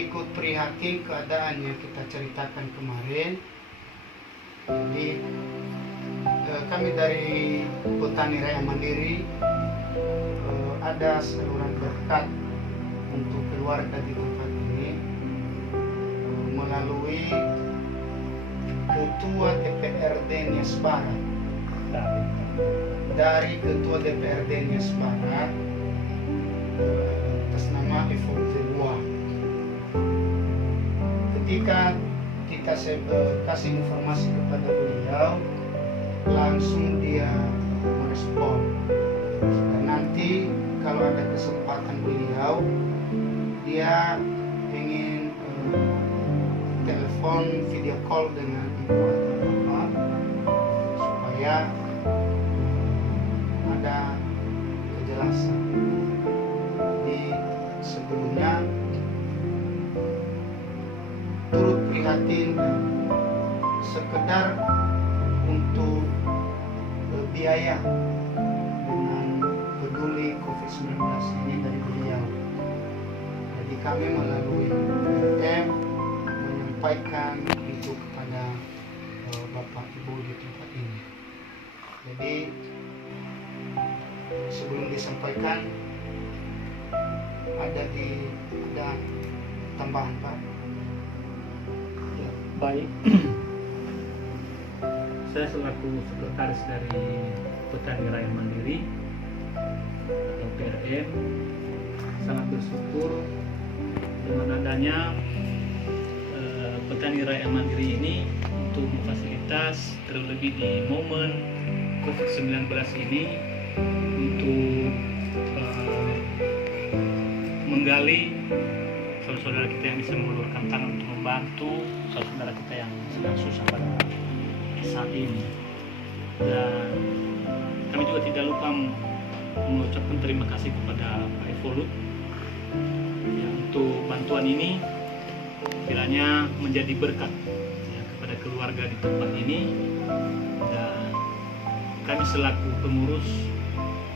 ikut prihatin keadaan yang kita ceritakan kemarin. Jadi kami dari Petani Raya Mandiri ada saluran berkat untuk keluarga di tempat ini melalui Ketua DPRD Nias Barat. Dari Ketua DPRD Nias Barat atas nama Ivo Febua. Ketika kita kasih informasi kepada beliau, langsung dia merespon. Dan nanti kalau ada kesempatan beliau, dia ingin telepon video call dengan ibu atau bapak supaya ada kejelasan. Di sebelumnya turut prihatin sekedar untuk biaya dengan peduli COVID-19 ini dari beliau. Jadi kami melalui PM menyampaikan itu kepada Bapak Ibu di tempat ini. Jadi sebelum disampaikan ada tambahan Pak? Ya, baik. Saya selaku sekretaris dari Petani Raya Mandiri atau PRM sangat bersyukur dengan adanya Petani Raya Mandiri ini untuk memfasilitas terlebih di momen COVID-19 ini untuk menggali saudara-saudara kita yang bisa mengulurkan tangan untuk membantu saudara kita yang sedang susah pada saat ini. Dan kami juga tidak lupa mengucapkan terima kasih kepada Pak Evolut ya, untuk bantuan ini kiranya menjadi berkat ya, kepada keluarga di tempat ini. Dan kami selaku pengurus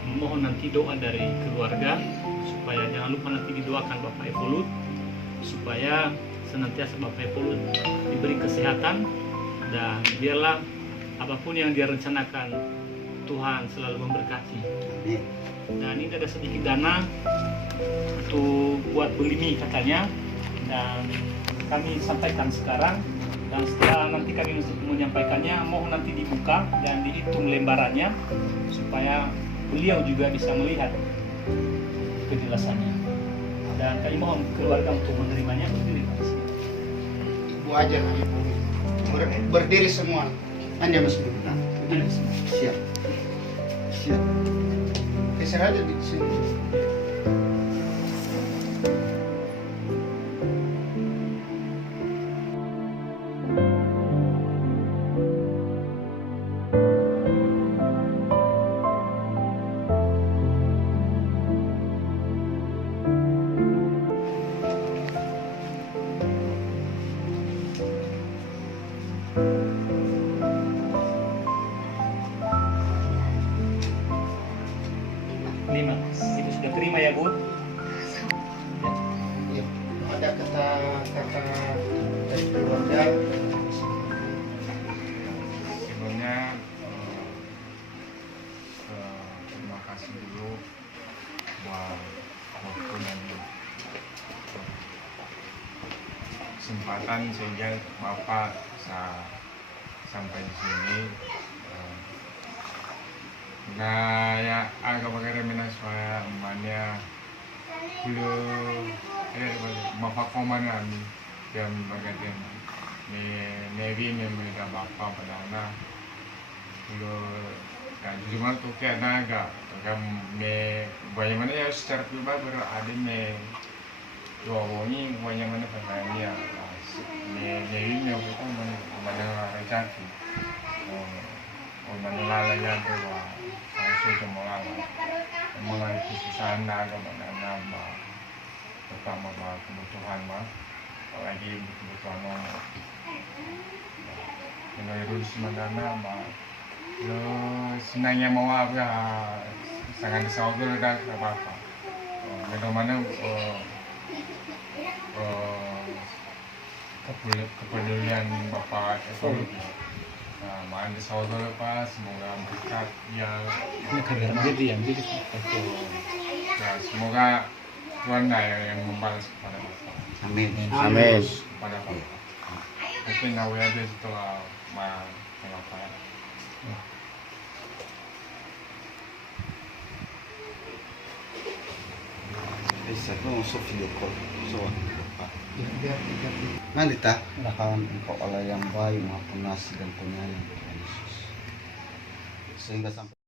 memohon nanti doa dari keluarga supaya jangan lupa nanti didoakan Bapak Evolut supaya senantiasa Bapak Evolut diberi kesehatan dan biarlah apapun yang dia rencanakan Tuhan selalu memberkati. Dan ini ada sedikit dana untuk buat beli mie katanya, dan kami sampaikan sekarang. Dan setelah nanti kami menyampaikannya, mohon nanti dibuka dan dihitung lembarannya supaya beliau juga bisa melihat kejelasannya. Dan kami mohon keluarga untuk menerimanya. Berdiri Pak. Ibu aja lah Ibu. Berdiri semua. Anda Mas Ibu. Nah, berdiri semua. Siap. Siap. Geser aja di sini. Lima. Itu sudah terima ya Bu? Ya. Ada kata-kata dari keluarga. Sebelumnya terima kasih dulu buat waktu dan kesempatan sehingga Bapak bisa sampai di sini. Nah ya agak pakai remena supaya emaknya belum Bapak komandan yang bagian Navy memang Bapak pada anak belum kan cuma tuh kayak naga kan bagaimana ya secara pribadi baru ada ini bagaimana pertanyaannya Navy yang itu mana rencana mana lalanya tuh sudah mulai mengenai kesusahan naga mana nama pertama kebutuhan apalagi kebutuhan mengenai rulus mana lo senangnya mau apa sangat disawar dah apa bagaimana kepedulian Bapak ekologi. Nah, Mandi Saudara Pak, semoga berkat yang Ini kegiatan jadi yang jadi itu. ya, semoga Tuhan yang membalas kepada Bapak. Amin. Amin. Kepada Bapak. Mungkin nawe aja setelah mengapa. Bisa ko masuk video call. So, Pak. Biar Nandita, nakawan engkau Allah yang baik, maha pengasih dan penyayang Tuhan Yesus. Sehingga sampai